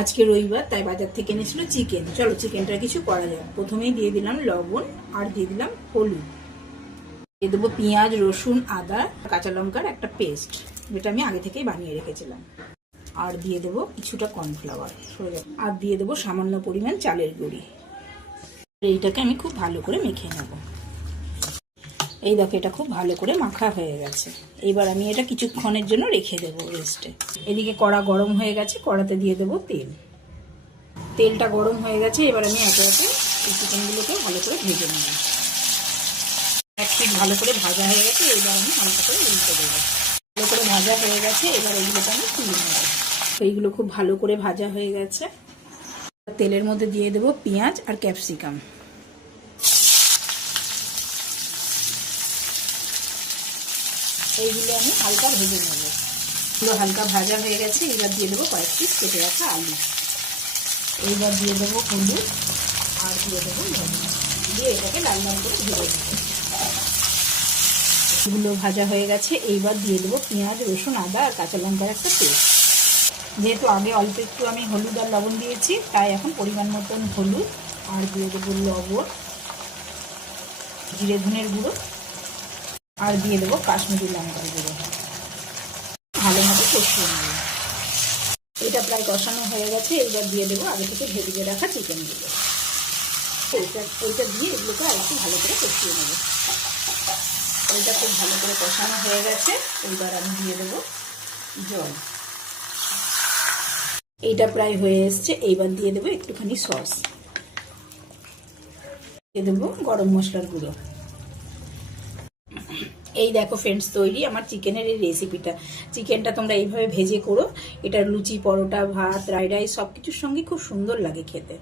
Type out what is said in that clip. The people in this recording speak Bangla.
আজকে রবিবার, তাই বাজার থেকে এনেছিল চিকেন। চলো চিকেনটা কিছু করা যাক। প্রথমেই দিয়ে দিলাম লবণ আর দিয়ে দিলাম হলুদ। দিয়ে দেবো পেঁয়াজ, রসুন, আদা, কাঁচা লঙ্কার একটা পেস্ট, যেটা আমি আগে থেকেই বানিয়ে রেখেছিলাম। আর দিয়ে দেবো কিছুটা কর্নফ্লাওয়ার, আর দিয়ে দেবো সামান্য পরিমাণ চালের গুঁড়ি। এইটাকে আমি খুব ভালো করে মেখে নেব। এই দেখো, এটা খুব ভালো করে মাখা হয়ে গেছে। এইবার আমি এটা কিছুক্ষণের জন্য রেখে দেবো রেস্টে। এদিকে কড়া গরম হয়ে গেছে, কড়াতে দিয়ে দেবো তেল। তেলটা গরম হয়ে গেছে, এবার আমি একে একে এই চিকেনগুলোকে ভালো করে ভেজে নেব। এক পিঠ ভালো করে ভাজা হয়ে গেছে, এবার আমি হালকা করে উল্টে দেবো। ভালো করে ভাজা হয়ে গেছে, এবার এইগুলোকে আমি তুলে নেব। এইগুলো খুব ভালো করে ভাজা হয়ে গেছে। তেলের মধ্যে দিয়ে দেবো পেঁয়াজ আর ক্যাপসিকাম। এইগুলো আমি হালকা ভেজে নেব। এগুলো হালকা ভাজা হয়ে গেছে, এবার দিয়ে দেবো কয়েক পিস কেটে রাখা আলু। এইবার দিয়ে দেবো হলুদ আর দিয়ে দেবো লবণ, দিয়ে এটাকে লাল লাল করে ভেজে নেব। এগুলো ভাজা হয়ে গেছে, এইবার দিয়ে দেবো পেঁয়াজ, রসুন, আদা আর কাঁচা লঙ্কার একটা পেস্ট। যেহেতু আগে অল্প একটু আমি হলুদ আর লবণ দিয়েছি, তাই এখন পরিমাণ মতন হলুদ আর দিয়ে দেবো লবণ, জিরে ধনের গুঁড়ো আর দিয়ে দেবো কাশ্মীরি লঙ্কার গুঁড়ো। ভালোভাবে কষিয়ে নেব। এটা প্রায় কষানো হয়ে গেছে, এবার দিয়ে দেবো আগে থেকে ভেজে রাখা চিকেনগুলো। এইটা দিয়ে এগুলোকে আর একটু ভালো করে কষিয়ে নেব। এটা খুব ভালো করে কষানো হয়ে গেছে, এইবার আমি দিয়ে দেবো জল। এইটা প্রায় হয়ে এসছে, এইবার দিয়ে দেবো একটুখানি সস, দিয়ে দেবো গরম মশলার গুঁড়ো। এই দেখো ফ্রেন্ডস, তৈরি আমার চিকেনের এই রেসিপিটা। চিকেনটা তোমরা এইভাবে ভেজে করো, এটা লুচি, পরোটা, ভাত, ফ্রাইড রাইস সব কিছুর সঙ্গে খুব সুন্দর লাগে খেতে।